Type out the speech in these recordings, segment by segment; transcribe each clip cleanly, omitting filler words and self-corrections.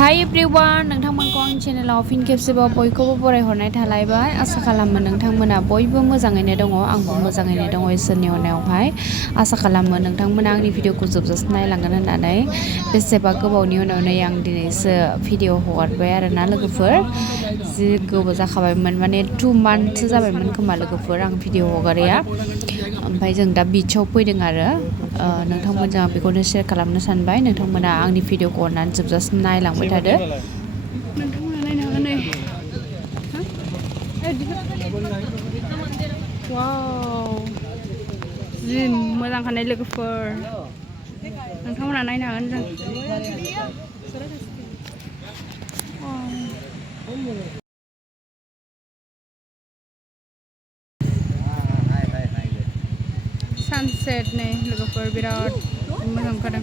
Hi everyone, नोंथांमोनखौ आं चेनेलाव fin खेबसेबाव बयखौबो बरायहरनाय थालायबाय। आसा खालामो नोंथांमोना बयबो मोजाङैनो दङ, आंबो मोजाङैनो दङ इसोरनि अननायावहाय। आसा खालामो नोंथांमोना आंनि भिडिअखौ जोबजासिम नायलांगोन होननानै। बेसेबा गोबावनि उनाव नै आं दिनैसो भिडिअ हगारबाय आरोना लोगोफोर। जि गोबाव जाखाबायमोन, माने 2 मान्थसो जाबायमोन खोमा लोगोफोर आं भिडिअ हगारैया। ओमफ्राय जों दा बीचआव फैदों आरो नोंथांमोनजों आं बेखौनो शेयार खालामनो सानबाय। नोंथांमोना आंनि भिडिअखौ अननानै जोबजासिम नायलांबाय थादो। नोंथांमोना नायनो हागोन नै। वाव, जि मोजां खानाय लोगोफोर, नोंथांमोना नायनो हागोन जों। सानसेट नै लोगोफोर, बिराद मोजां ओंखारदों।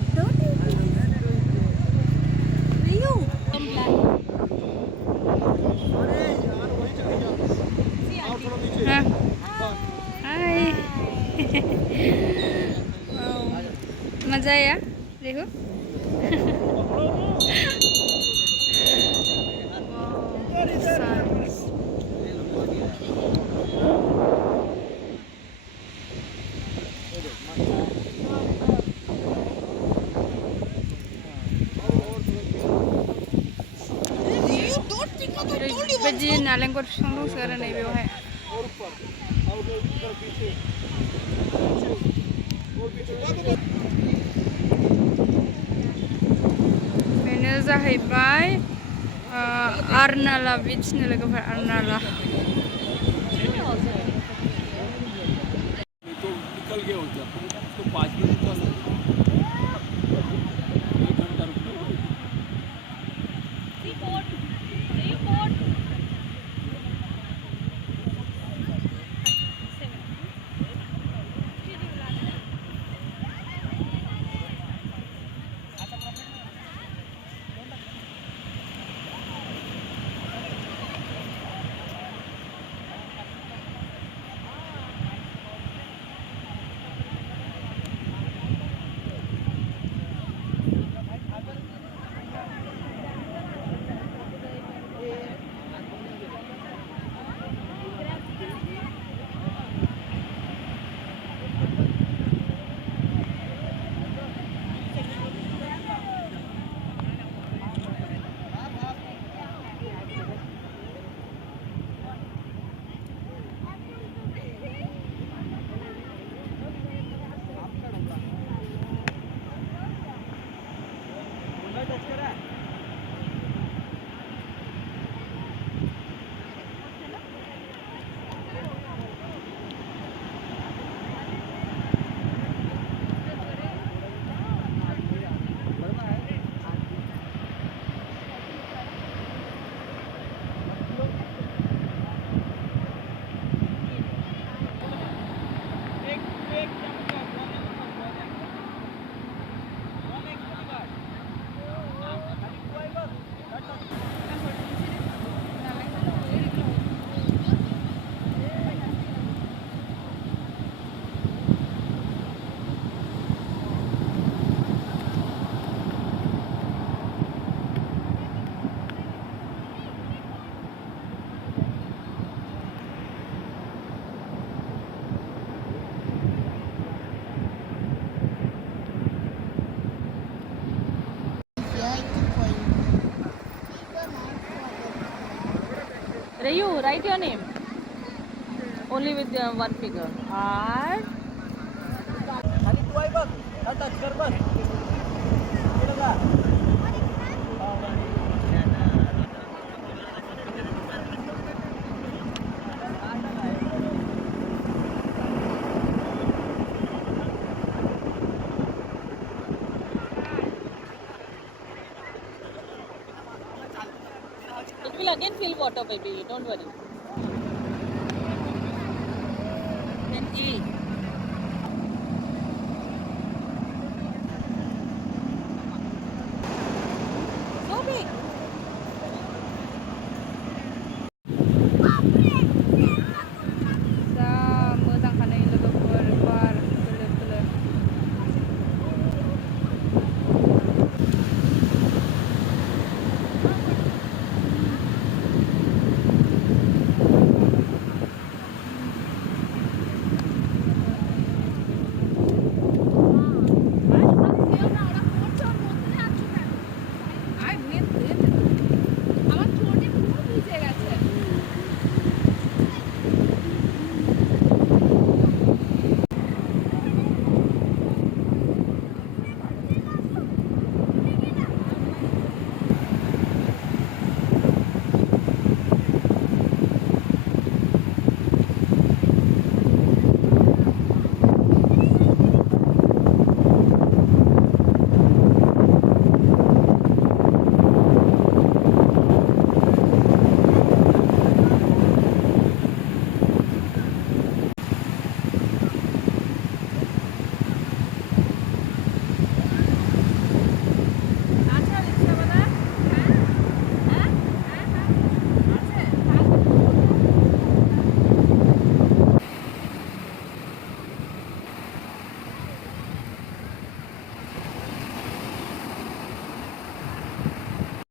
हाय मजा आया देखो। ओरैबायदि नालेंखर बिफां दंसो आरो नै बेवहाय। बेनो जाहैबाय आरनाला बीचनि लोगोफोर, आरनाला। Rayu, write your name. Only with one finger. R. It will again fill water, baby. Don't worry. Then E.